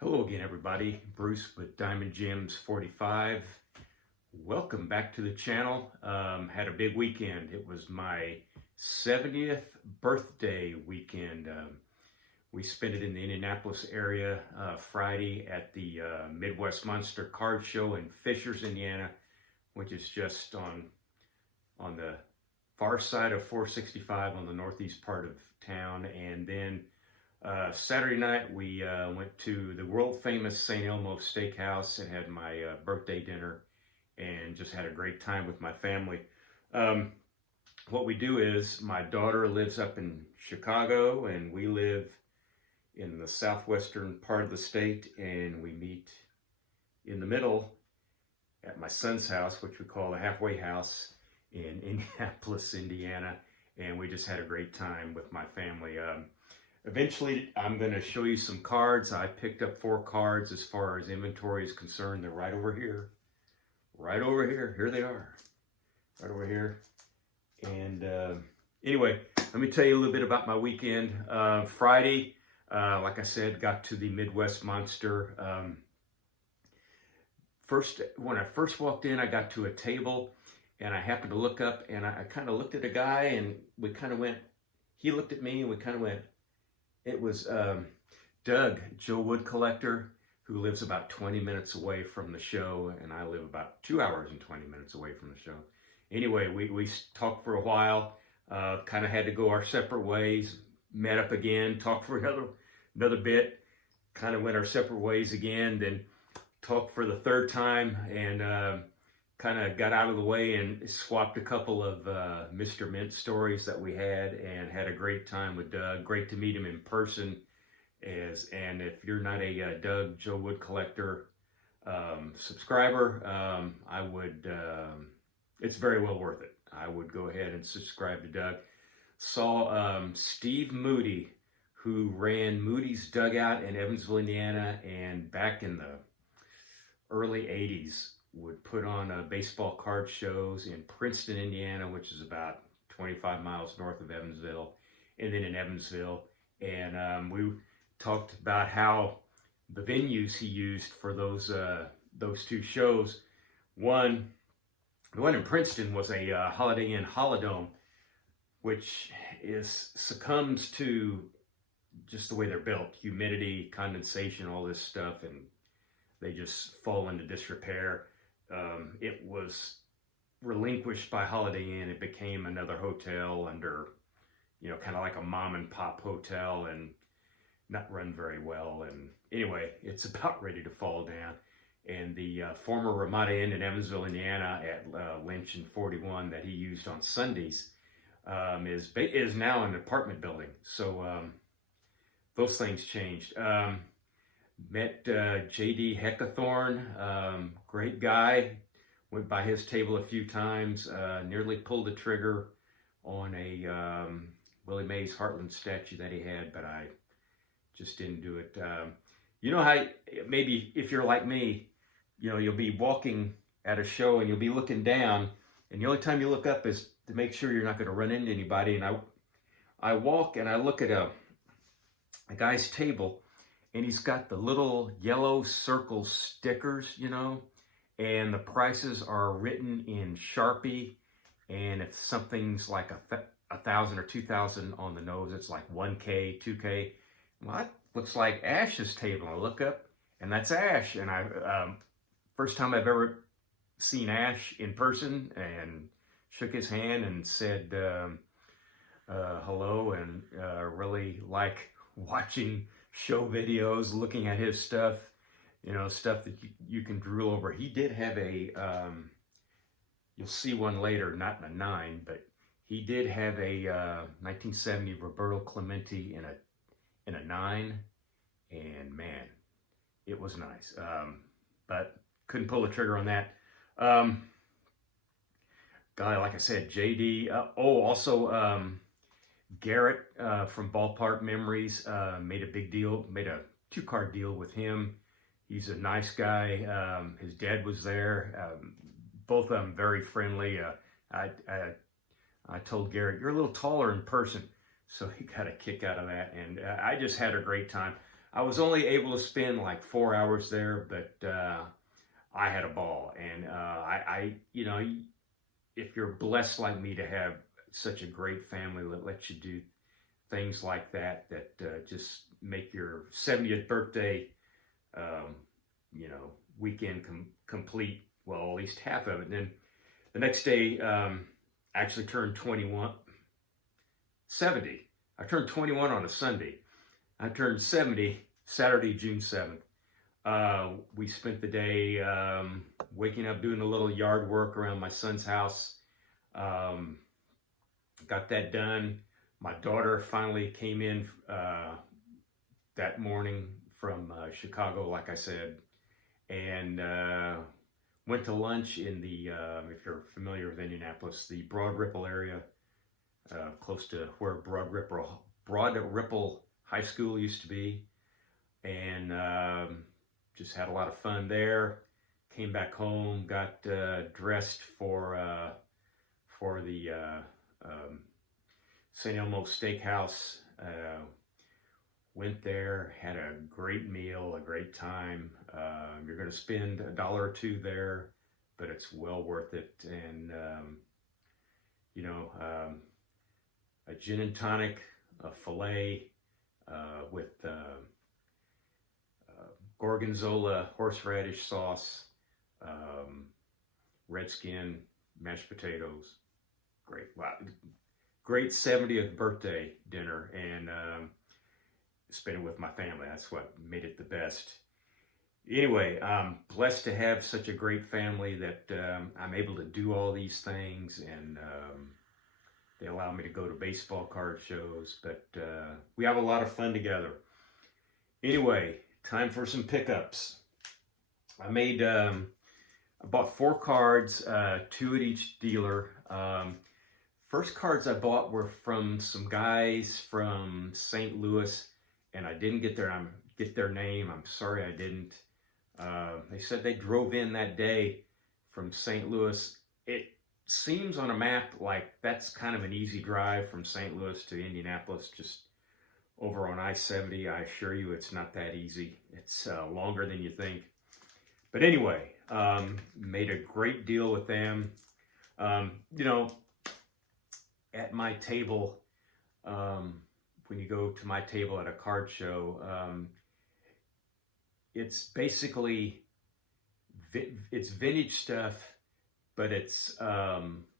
Hello again, everybody. Bruce with Diamond Gems 45. Welcome back to the channel. Had a big weekend. It was my 70th birthday weekend. We spent it in the Indianapolis area Friday at the Midwest Monster Card Show in Fishers, Indiana, which is just on the far side of 465 on the northeast part of town. And then Saturday night, we went to the world famous St. Elmo Steakhouse and had my birthday dinner and just had a great time with my family. What we do is my daughter lives up in Chicago and we live in the southwestern part of the state, and we meet in the middle at my son's house, which we call the halfway house in Indianapolis, Indiana, and we just had a great time with my family. Eventually, I'm going to show you some cards. I picked up 4 cards as far as inventory is concerned. They're right over here. Right over here. Here they are. Right over here. And anyway, let me tell you a little bit about my weekend. Friday, like I said, got to the Midwest Monster. When I first walked in, I got to a table, and I happened to look up, and I kind of looked at a guy, and we kind of went, he looked at me, and we kind of went. It was Doug, Joe Wood Collector, who lives about 20 minutes away from the show, and I live about 2 hours and 20 minutes away from the show. Anyway, we talked for a while, kind of had to go our separate ways, met up again, talked for another bit, kind of went our separate ways again, then talked for the third time, and kind of got out of the way and swapped a couple of Mr. Mint stories that we had a great time with Doug. Great to meet him in person. And if you're not a Doug Joe Wood Collector subscriber, I would, it's very well worth it. I would go ahead and subscribe to Doug. Saw Steve Moody, who ran Moody's Dugout in Evansville, Indiana, and back in the early 80s, would put on baseball card shows in Princeton, Indiana, which is about 25 miles north of Evansville, and then in Evansville. And we talked about how the venues he used for those 2 shows. The one in Princeton was a Holiday Inn Holidome, which succumbs to just the way they're built, humidity, condensation, all this stuff, and they just fall into disrepair. It was relinquished by Holiday Inn. It became another hotel under, kind of like a mom and pop hotel, and not run very well. And anyway, it's about ready to fall down. And the former Ramada Inn in Evansville, Indiana, at Lynch and 41 that he used on Sundays is now an apartment building. So those things changed. Met J.D. Heckathorn, great guy. Went by his table a few times, nearly pulled the trigger on a Willie Mays Heartland statue that he had, but I just didn't do it. You know how, maybe if you're like me, you'll be walking at a show and you'll be looking down, and the only time you look up is to make sure you're not going to run into anybody. And I walk and I look at a guy's table, and he's got the little yellow circle stickers, and the prices are written in Sharpie. And if something's like $1,000 or $2,000 on the nose, it's like $1K, $2K. Well, that looks like Ash's table. I look up, and that's Ash. And first time I've ever seen Ash in person, and shook his hand and said hello, and really like watching show videos, looking at his stuff, stuff that you can drool over. He did have a, you'll see one later, not in a 9, but he did have a 1970 Roberto Clemente in a 9, and man, it was nice. But couldn't pull the trigger on that. Guy, like I said, JD. Also, Garrett from Ballpark Memories made a 2-card deal with him. He's a nice guy. His dad was there. Both of them very friendly. I told Garrett, you're a little taller in person, so he got a kick out of that. And I just had a great time. I was only able to spend like 4 hours there, but I had a ball. And you know, if you're blessed like me to have such a great family that lets you do things like that, just make your 70th birthday, um, you know, weekend complete. Well, at least half of it. And then the next day, I actually turned 21, 70. I turned 21 on a Sunday. I turned 70 Saturday, June 7th. We spent the day waking up, doing a little yard work around my son's house. Got that done. My daughter finally came in that morning from Chicago, like I said, and went to lunch in the, if you're familiar with Indianapolis, the Broad Ripple area, close to where Broad Ripple High School used to be, and just had a lot of fun there. Came back home, got dressed for the St. Elmo Steakhouse. Went there, had a great meal, a great time. You're going to spend $1 or $2 there, but it's well worth it. And you know, a gin and tonic, a filet with gorgonzola horseradish sauce, Redskin mashed potatoes. Great, wow, great 70th birthday dinner, and spent it with my family. That's what made it the best. Anyway, I'm blessed to have such a great family that I'm able to do all these things, and they allow me to go to baseball card shows, but we have a lot of fun together. Anyway, time for some pickups. I bought 4 cards, 2 at each dealer. First cards I bought were from some guys from St. Louis, and I didn't get their name. I'm sorry I didn't. They said they drove in that day from St. Louis. It seems on a map like that's kind of an easy drive from St. Louis to Indianapolis, just over on I-70. I assure you it's not that easy. It's longer than you think. But anyway, made a great deal with them. You know, at my table, when you go to my table at a card show, it's basically, it's vintage stuff, but it's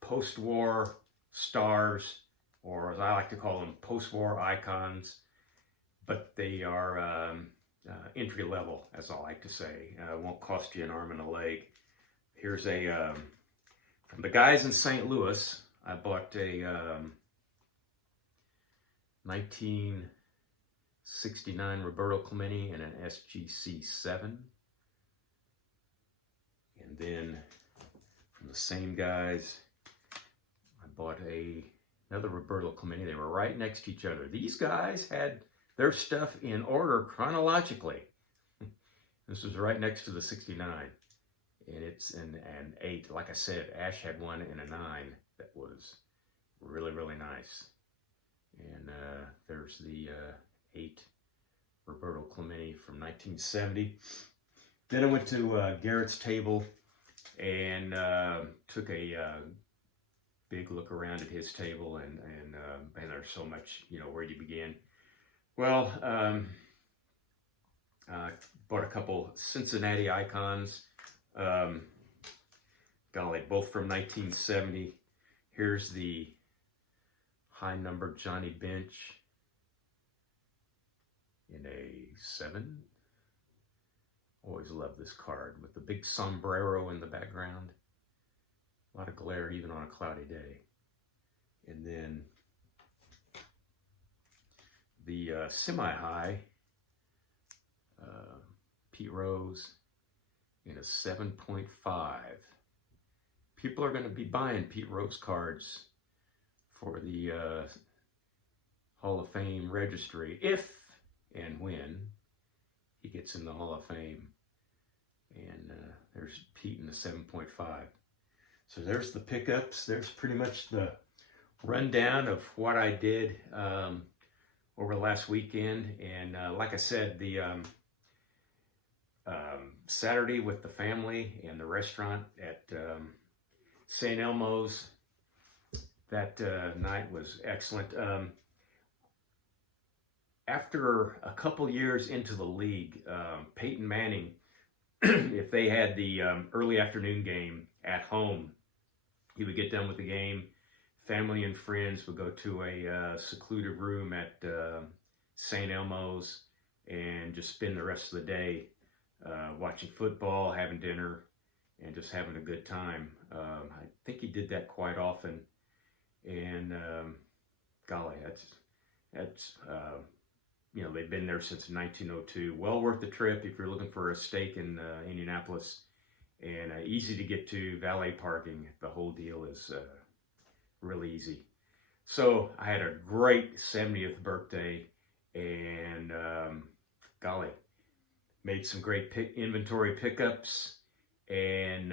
post-war stars, or as I like to call them, post-war icons, but they are entry level, as I like to say. Won't cost you an arm and a leg. Here's a, from the guys in St. Louis, I bought a 1969 Roberto Clemente and an SGC7. And then from the same guys, I bought another Roberto Clemente. They were right next to each other. These guys had their stuff in order chronologically. This was right next to the 69. And it's an 8. Like I said, Ash had one and a 9 that was really, really nice. And there's the 8 Roberto Clemente from 1970. Then I went to Garrett's table and took a big look around at his table, and there's so much, you know, where do you begin? Well, bought a couple Cincinnati icons. Golly, both from 1970. Here's the high number Johnny Bench in a 7. Always love this card with the big sombrero in the background. A lot of glare even on a cloudy day. And then the semi-high Pete Rose in a 7.5. People are going to be buying Pete Rose cards for the Hall of Fame registry, if and when he gets in the Hall of Fame. And there's Pete in the 7.5. So there's the pickups. There's pretty much the rundown of what I did over last weekend. And like I said, the Saturday with the family and the restaurant at St. Elmo's, that night was excellent. After a couple years into the league, Peyton Manning, if they had the early afternoon game at home, he would get done with the game. Family and friends would go to a secluded room at St. Elmo's and just spend the rest of the day watching football, having dinner, and just having a good time. I think he did that quite often, and golly, that's you know, they've been there since 1902. Well worth the trip if you're looking for a steak in Indianapolis, and easy to get to. Valet parking, the whole deal is really easy. So I had a great 70th birthday, and golly, made some great inventory pickups, and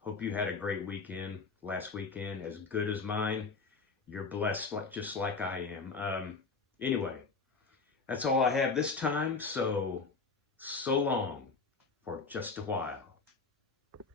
hope you had a great weekend last weekend, as good as mine. You're blessed, just like I am. Anyway, that's all I have this time, so long for just a while.